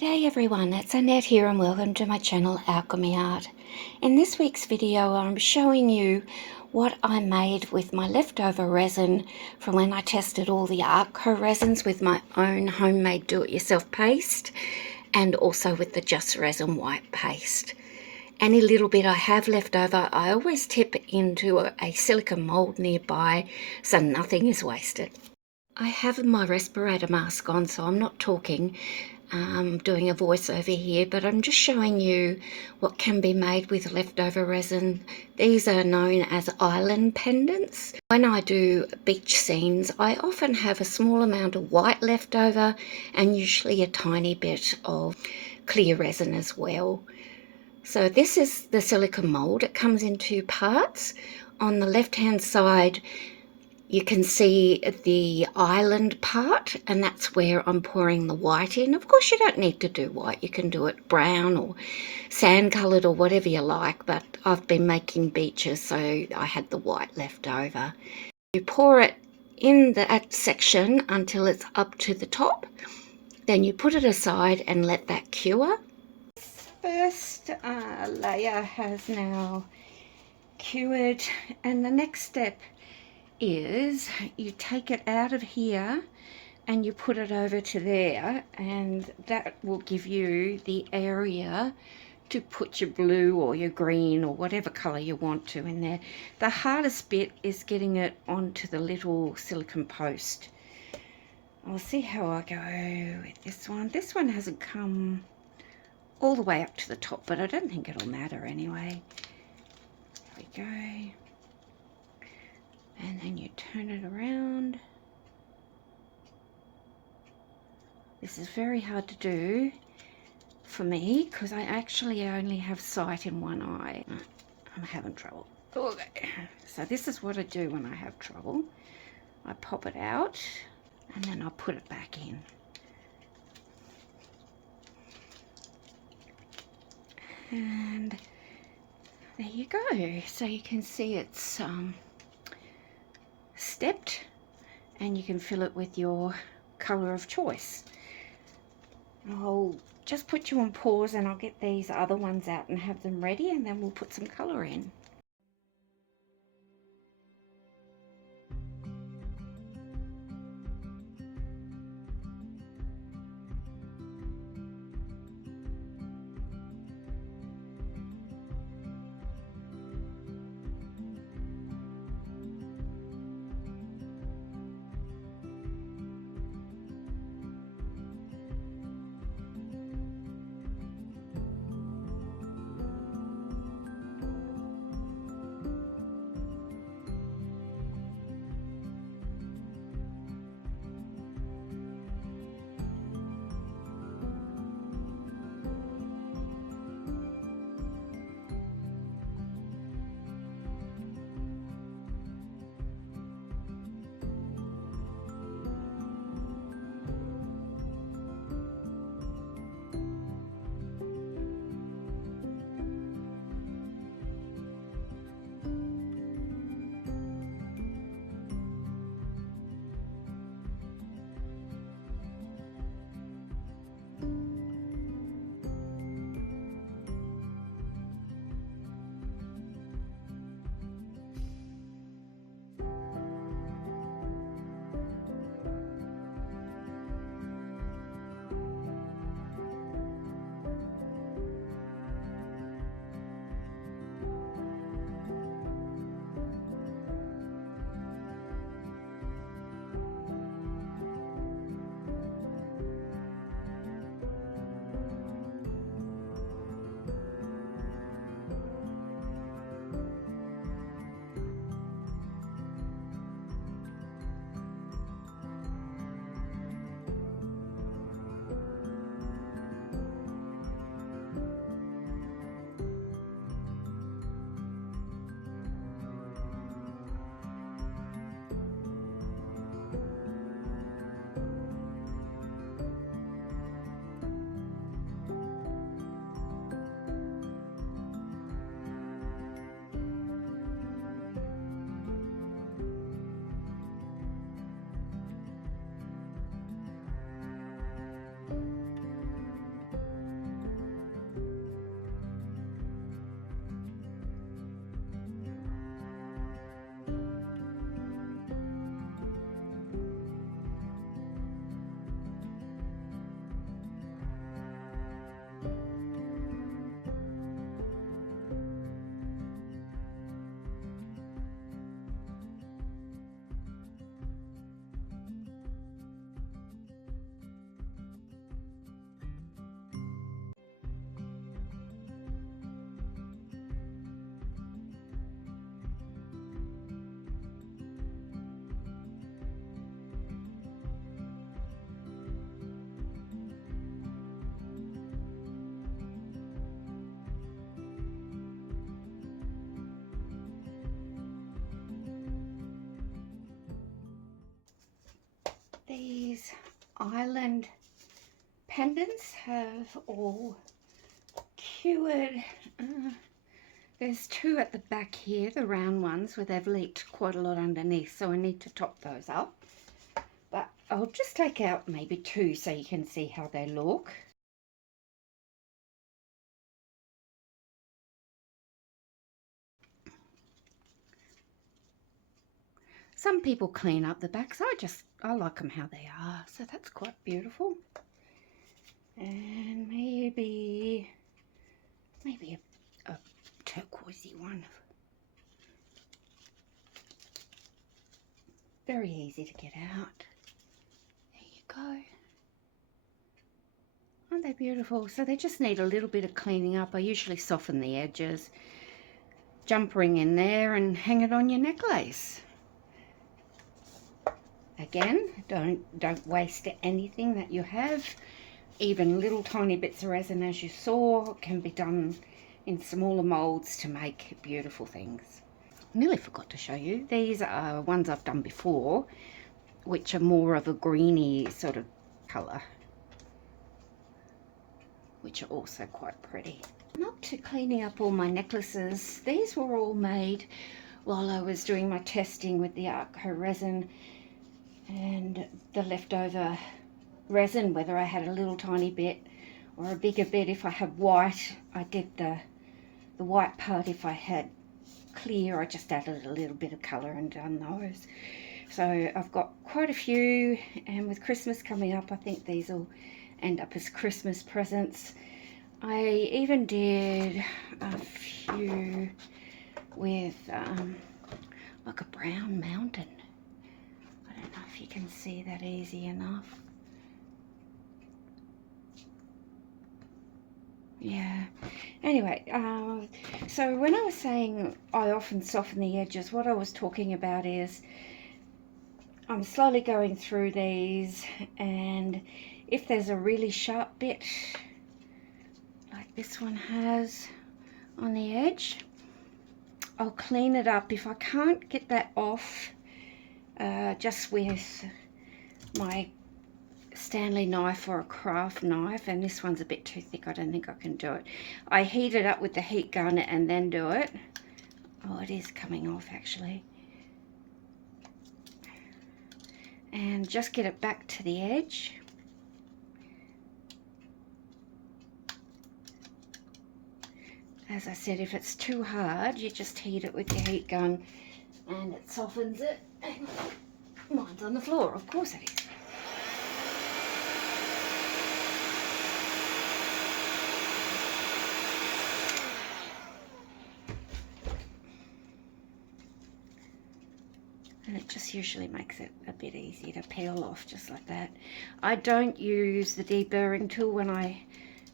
G'day everyone, it's Annette here and welcome to my channel Alchemy Art. In this week's video I'm showing you what I made with my leftover resin from when I tested all the Artko resins with my own homemade do-it-yourself paste and also with the Just Resin white paste. Any little bit I have left over I always tip into a silicone mould nearby so nothing is wasted. I have my respirator mask on so I'm not talking. Doing a voiceover here, but I'm just showing you what can be made with leftover resin. These are known as Island Pendants. When I do beach scenes, I often have a small amount of white left over and usually a tiny bit of clear resin as well. So this is the silicone mold. It comes in two parts. On the left hand side you can see the island part, and that's where I'm pouring the white in. Of course, you don't need to do white. You can do it brown or sand coloured or whatever you like, but I've been making beaches, so I had the white left over. You pour it in that section until it's up to the top. Then you put it aside and let that cure. This first layer has now cured, and the next step is you take it out of here and you put it over to there, and that will give you the area to put your blue or your green or whatever color you want to in there. The hardest bit is getting it onto the little silicone post. I'll see how I go with this one. This one hasn't come all the way up to the top, but I don't think it'll matter anyway. There we go. And then you turn it around. This is very hard to do for me because I actually only have sight in one eye. I'm having trouble. Okay. So this is what I do when I have trouble. I pop it out and then I put it back in. And there you go. So you can see it's stepped, and you can fill it with your colour of choice. I'll just put you on pause and I'll get these other ones out and have them ready, and then we'll put some colour in. these Island Pendants have all cured. There's two at the back here, the round ones, where they've leaked quite a lot underneath, so I need to top those up. But I'll just take out maybe two so you can see how they look. Some people clean up the backs. I like them how they are, so that's quite beautiful. And maybe a turquoisey one. Very easy to get out. There you go. Aren't they beautiful? So they just need a little bit of cleaning up. I usually soften the edges, jump ring in there and hang it on your necklace. Again, don't waste anything that you have. Even little tiny bits of resin, as you saw, can be done in smaller molds to make beautiful things. Nearly forgot to show you. These are ones I've done before, which are more of a greeny sort of colour, which are also quite pretty. I'm up to cleaning up all my necklaces. These were all made while I was doing my testing with the Artko resin and the leftover resin, whether I had a little tiny bit or a bigger bit. If I had white, I did the white part. If I had clear, I just added a little bit of colour and done those. So I've got quite a few, and with Christmas coming up, I think these will end up as Christmas presents. I even did a few with like a brown mountain. I don't know if you can see that easy enough. Yeah. Anyway, so when I was saying I often soften the edges, what I was talking about is I'm slowly going through these, and if there's a really sharp bit like this one has on the edge, I'll clean it up. If I can't get that off just with my Stanley knife or a craft knife, and this one's a bit too thick, I don't think I can do it. I heat it up with the heat gun and then do it. Oh, it is coming off actually. And just get it back to the edge. As I said, if it's too hard, you just heat it with your heat gun and it softens it. Mine's on the floor, of course it is. And it just usually makes it a bit easier to peel off, just like that. I don't use the deburring tool when I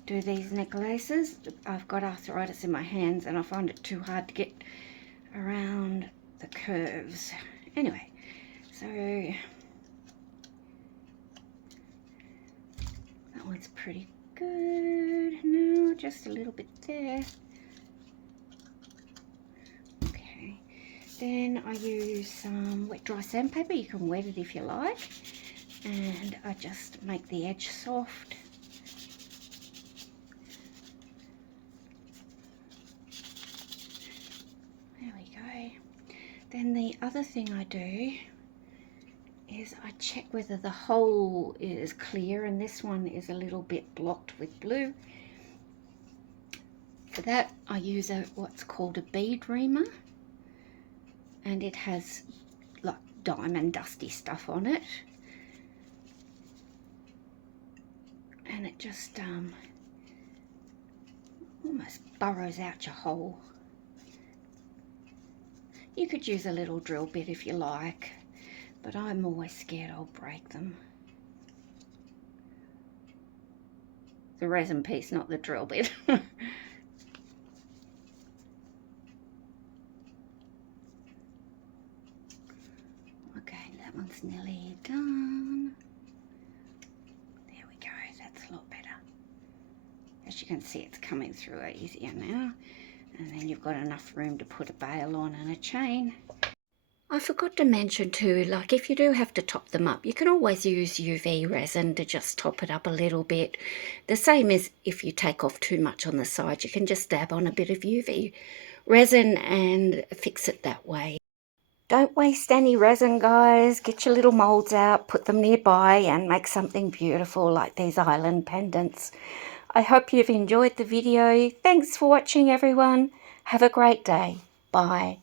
do these necklaces. I've got arthritis in my hands and I find it too hard to get around the curves. Anyway, so that one's pretty good. Now just a little bit there. Then I use some wet dry sandpaper. You can wet it if you like, and I just make the edge soft. There we go. Then the other thing I do is I check whether the hole is clear, and this one is a little bit blocked with blue. For that I use what's called a bead reamer, and it has like diamond dusty stuff on it, and it just almost burrows out your hole. You could use a little drill bit if you like, but I'm always scared I'll break them. The resin piece, not the drill bit. One's nearly done. There we go, that's a lot better. As you can see, it's coming through easier now. And then you've got enough room to put a bail on and a chain. I forgot to mention too, like if you do have to top them up, you can always use UV resin to just top it up a little bit. The same as if you take off too much on the side, you can just dab on a bit of UV resin and fix it that way. Don't waste any resin, guys. Get your little molds out, put them nearby and make something beautiful like these island pendants. I hope you've enjoyed the video. Thanks for watching, everyone. Have a great day. Bye.